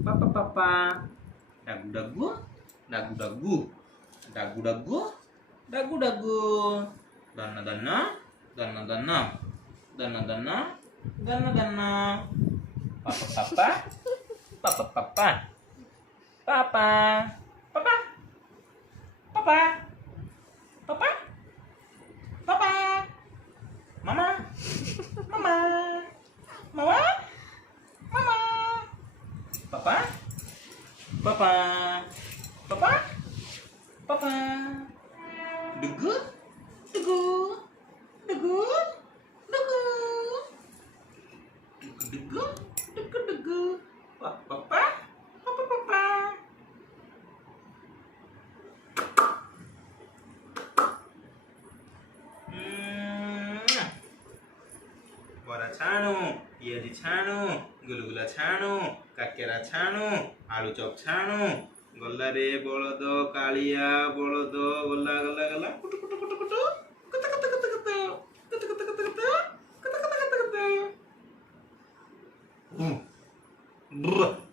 Papa papa. Dagu dagu. Dagu dagu. Dagu dagu. Dagu dagu. Dana dana. Dana dana. Dana dana. Dana dana. Papa papa. Papa papa. Papa. Papa. Papa. Papa. Papa. Mama. Mama. Mama. Mama. Papa. Papa. Papa. Papa. Dugu. Dugu. Dugu. Dugu. Dugu. Dugu dugu. Papa. Papa. Papa papa. बरा छानो पियाजी छानो गुलगुला छानो काकेरा छानो आलू चप छानो गल्ला रे बलद कालिया बलद गल्ला गल्ला गल्ला कुटु कुटु कुटु कुटु कत कत कत कत कत कत कत कत कत कत कत कत